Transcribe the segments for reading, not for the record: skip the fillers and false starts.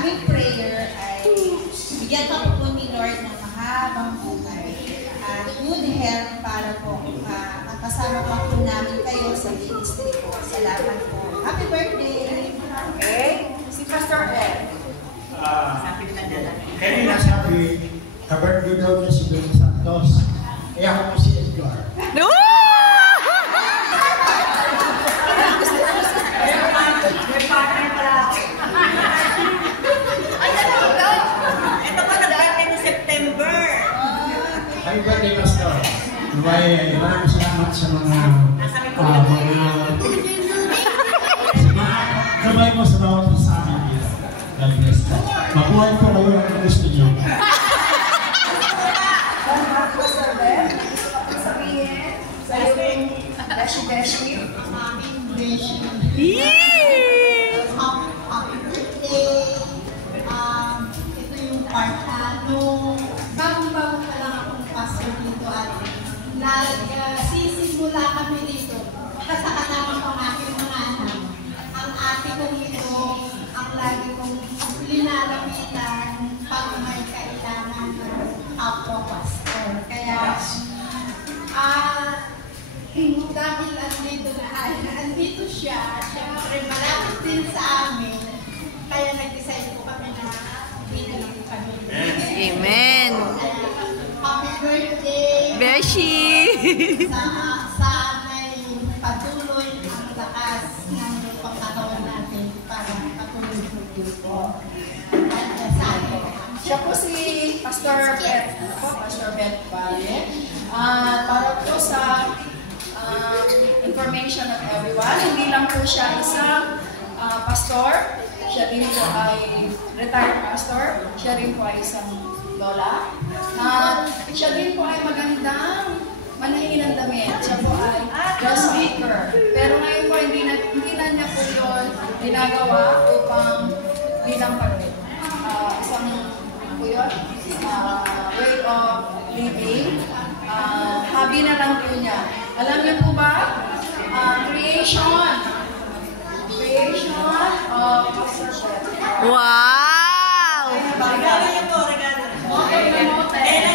aming prayer ay bigyan pa po ni Lord ng mahabang buhay at good health para po makasama pa po namin kayo sa ministry po. Salamat po. Happy birthday! Okay? Si Pastor Ed. Kanina sabi, ka-birthday daw niya si Don Santos. Eh ako si Edgar. No! May partner pala ako. Ay, ano ito? Ito pa nag-birthday ng September. Happy birthday, Pastor. Maraming salamat sa mga gabay mo sa bawat isa amin dito. God bless you. Mabuhay po kayo ang gusto niyo. Pastor Ben, sabihin sa iyong beshi-beshi. Aming beshi. Happy birthday! Ito yung part bagong-bago pa lang akong pastor dito at nagsisimula kami dito. Kasakasama ko ang aking mga anak. Ang ate kong ito, ang lagi kong linalapitan pag may kailangan ng kapwa pastor. Kaya, dahil andito siya, syempre malapit din sa amin, kaya nag-decide po kami na dito lang kami. Amen! Happy birthday! Beshi! Sa may patuloy ang lakas ng pagkakawan natin para patuloy po dito. Siya po si Pastor Beth. Pastor Beth Valle. Para po sa information of everyone, hindi lang po siya isang pastor, siya din po ay retired pastor, siya rin po ay isang lola, at siya din po ay magandang manahin ng damit, siya po ay dressmaker. Pero ngayon po hindi na niya po yun ginagawa upang bilang isang po yun, way of living, hobby na lang po niya. Alam niyo po ba? Creation of Pastor Beth. Wow! Regalo niyo po, regalo. Kailan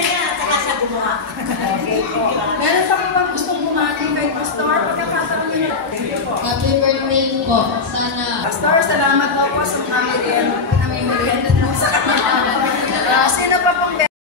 niya, at saka sa gumawa. Okay po. Meron pa bang gusto bumati kay Pastor? Pagkakataon niyo na. Sige po. Happy birthday po. Sana Pastor, salamat po sa pamilya. Namimilihan na po sa kanya.